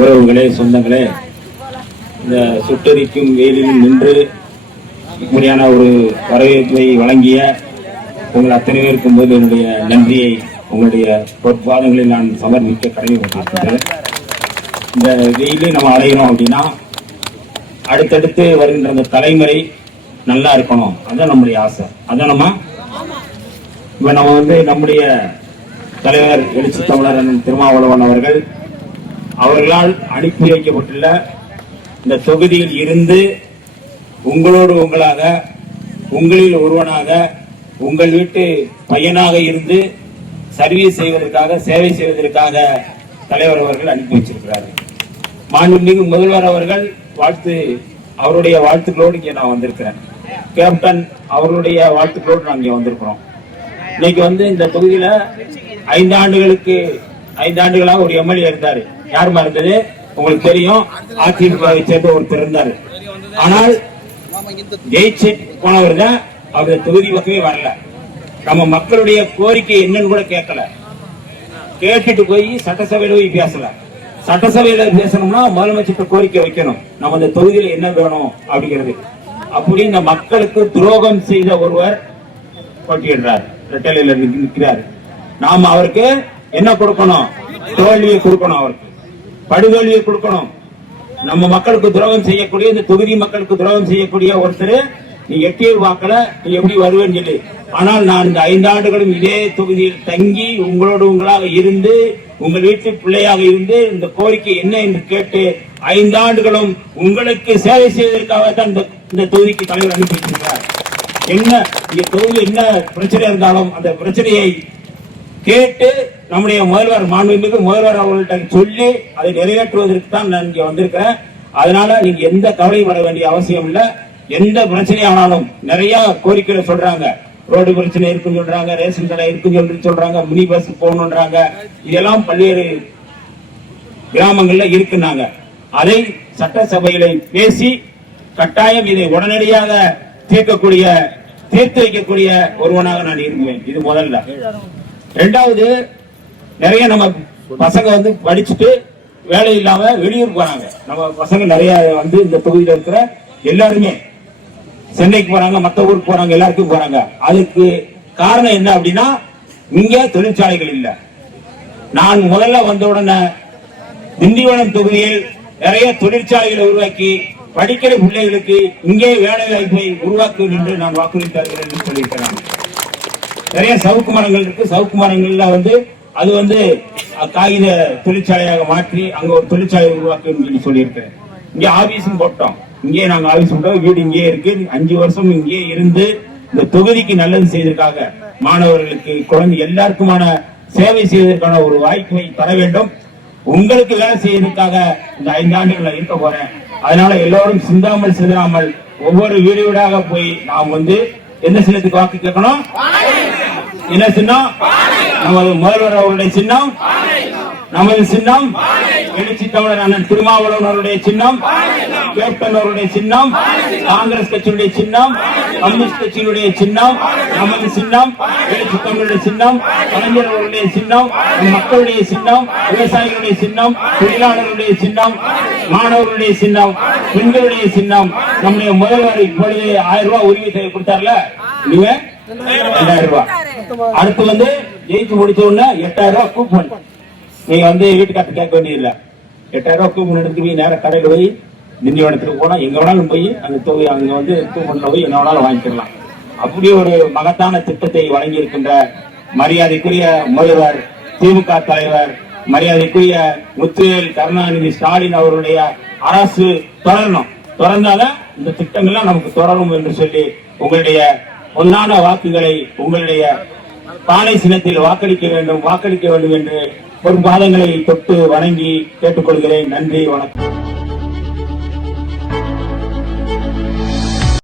உறவுகளே, சொந்தங்களே, இந்த சுட்டரிக்கும் வெயிலில் நின்று இப்படியான ஒரு வரவேற்பை வழங்கிய உங்கள் அத்தனை பேருக்கும் போது என்னுடைய நன்றியை உங்களுடைய பொற்பாதங்களில் நான் சமர்ப்பிக்க கடமைப்பட்டிருக்கிறேன். இந்த வெயிலை நம்ம அடையணும் அப்படின்னா அடுத்தடுத்து வருகின்ற அந்த தலைமுறை நல்லா இருக்கணும். அதுதான் நம்முடைய ஆசை. அதான் நம்ம நம்முடைய தலைவர் எழுச்சி தமிழர் திருமாவளவன் அவர்களால் அனுப்பி வைக்கப்பட்டுள்ள இந்த தொகுதியில் இருந்து உங்களோடு உங்களாக, உங்களில் ஒருவனாக, உங்கள் வீட்டு பையனாக இருந்து சர்வீஸ் செய்வதற்காக, சேவை செய்வதற்காக தலைவர் அவர்கள் அனுப்பி வச்சிருக்கிறார்கள். மாண்புமிகு முதல்வர் அவர்கள் அவருடைய வாழ்த்துக்களோடு இங்கே நான் வந்திருக்கிறேன். கேப்டன் அவர்களுடைய வாழ்த்துக்களோடு நான் இங்கே வந்திருக்கிறோம். இன்னைக்கு இந்த தொகுதியில 5 ஆண்டுகளாக ஒரு எம்எல்ஏ இருந்தாரு. யாருமா இருந்தது உங்களுக்கு தெரியும். அதிமுகவை சேர்ந்த ஒருத்தர் இருந்தாரு. ஆனால் ஜெயிச்சு போனவர் தான் அவர் தொகுதி பக்கமே வரல. நம்ம மக்களுடைய கோரிக்கை என்னன்னு கூட கேட்கல. கேட்டுட்டு போய் சட்டசபையில போய் பேசல. சட்டசபையில பேசணும்னா முதலமைச்சர் கோரிக்கை வைக்கணும், நம்ம இந்த தொகுதியில என்ன வேணும் அப்படிங்கிறது. அப்படி இந்த மக்களுக்கு துரோகம் செய்த ஒருவர் போட்டியிடுறார், ரெட்டலையில நிற்கிறார். நாம அவருக்கு என்ன கொடுக்கணும்? தோல்வியை கொடுக்கணும், அவருக்கு படுதோல்வியை கொடுக்கணும். நம்ம மக்களுக்கு துரோகம் செய்யக்கூடிய, இந்த தொகுதி மக்களுக்கு துரோகம் செய்யக்கூடிய ஒருத்தர் நீ எட்டிய வாக்கல நீ எப்படி வருவேன்னு சொல்லி. ஆனால் நான் இந்த 5 ஆண்டுகளும் இதே தொகுதியில் தங்கி உங்களோடு உங்களாக இருந்து, உங்கள் வீட்டு பிள்ளையாக இருந்து இந்த கோரிக்கை என்ன என்று கேட்டு 5 ஆண்டுகளும் உங்களுக்கு சேவை செய்வதற்காக தான் இந்த தொகுதிக்கு தலைவர் அனுப்பி வச்சிருக்கிறார். என்ன இந்த தொகுதி என்ன பிரச்சனை இருந்தாலும் அந்த பிரச்சனையை கேட்டு நம்முடைய முதல்வர், மாண்புமிகு முதல்வர் அவர்கள்ட்ட சொல்லி அதை நிறைவேற்றுவதற்கு தான் நான் இங்க வந்திருக்கிறேன். அதனால நீங்க எந்த கவலைப்பட வேண்டிய அவசியம் இல்லை. எந்த பிரச்சனையானாலும் நிறைய கோரிக்கைகளை சொல்றாங்க. ரோடு பிரச்சனை இருக்குன்னு சொல்றாங்க, ரேஷன் கடை இருக்குன்னு சொல்றாங்க, மினி பஸ் போகணுன்றாங்க. இதெல்லாம் பல்வேறு கிராமங்கள்ல இருக்குன்னாங்க. அதை சட்டசபையில பேசி கட்டாயம் இதை உடனடியாக தீர்த்து வைக்கக்கூடிய ஒருவனாக நான் இருக்குவேன். இது முதல்ல. 2வது, நிறைய நம்ம பசங்க படிச்சுட்டு வேலை இல்லாம வெளியூர் போறாங்க. நம்ம பசங்க நிறைய இந்த தொகுதியில் இருக்கிற எல்லாருமே சென்னைக்கு போறாங்க, மற்ற ஊருக்கு போறாங்க, எல்லாருக்கும் போறாங்க. அதுக்கு காரணம் என்ன அப்படின்னா, இங்க தொழிற்சாலைகள் இல்ல. நான் முதல்ல வந்த உடனே திண்டிவனம் தொகுதியில் நிறைய தொழிற்சாலைகளை உருவாக்கி படிக்கிற பிள்ளைகளுக்கு இங்கே வேலை வாய்ப்பை உருவாக்கும் என்று நான் வாக்குறுதி தருகிறேன் என்று சொல்லியிருக்கிறாங்க. நிறைய சவுக்கு மரங்கள் இருக்கு. சவுக்கு மரங்கள்ல அது காகித தொழிற்சாலையாக மாற்றி அங்க ஒரு தொழிற்சாலை உருவாக்கும் சொல்லியிருக்கிறேன். இங்க ஆபீஸும் போட்டோம். இங்கே நாங்க ஆபீஸ் போட்டோம். வீடு இங்கே இருக்கு. 5 வருஷம் இங்கே இருந்து இந்த தொகுதிக்கு நல்லது செய்வதற்காக, மாணவர்களுக்கு, குழந்தை எல்லாருக்குமான சேவை செய்வதற்கான ஒரு வாய்ப்பை தர வேண்டும். உங்களுக்கு வேலை செய்வதற்காக இந்த 5 ஆண்டுகள் இருக்க போறேன். அதனால எல்லோரும் சிந்தாமல் ஒவ்வொரு வீடு வீடாக போய் நாம் என்ன சின்னத்துக்கு வாக்கு கேட்கணும்? என்ன சின்னம்? நமது முதல்வர் அவருடைய சின்னம், நமது சின்னம் எழுச்சி தமிழர் அண்ணன் திருமாவளவன் அவருடைய சின்னம், கேப்டன் அவருடைய சின்னம், காங்கிரஸ் கட்சியினுடைய சின்னம், கம்யூனிஸ்ட் கட்சியினுடைய சின்னம், நமது சின்னம் எழுச்சி தமிழருடைய சின்னம், கலைஞர் அவருடைய சின்னம், மக்களுடைய சின்னம், விவசாயிகளுடைய சின்னம், தொழிலாளர்களுடைய சின்னம், மாணவர்களுடைய சின்னம், பெண்களுடைய சின்னம். நம்முடைய முதல்வர் இப்பொழுது 1000 ரூபாய் உரிமை தொகை கொடுத்தார்ல, நீங்க 2000 ரூபாய். அடுத்து ஜெயிச்சு முடிச்ச உடனே 8000 ரூபாய் கூப்பன். நீங்க வீட்டுக்காரத்து கேட்க வேண்டியதில்லை. 8000 ரூபாய் கூப்பன் எடுத்து நேரம் கடையில் போய் திண்டிவனத்துக்கு போனா எங்க வேணாலும் போய் அந்த தொகை அங்க கூப்பன்ல போய் என்ன வேணாலும் வாங்கிக்கலாம். அப்படி ஒரு மகத்தான திட்டத்தை வழங்கி இருக்கின்ற மரியாதைக்குரிய முதல்வர், திமுக தலைவர், மரியாதைக்குரிய முத்துவேல் கருணாநிதி ஸ்டாலின் அவருடைய அரசு தொடர்ந்தாதான் இந்த திட்டங்கள்லாம் நமக்கு தொடரும் என்று சொல்லி உங்களுடைய பொன்னான வாக்குகளை உங்களுடைய பானை சின்னத்தில் வாக்களிக்க வேண்டும் என்று ஒரு பாதங்களை தொட்டு வணங்கி கேட்டுக்கொள்கிறேன். நன்றி, வணக்கம்.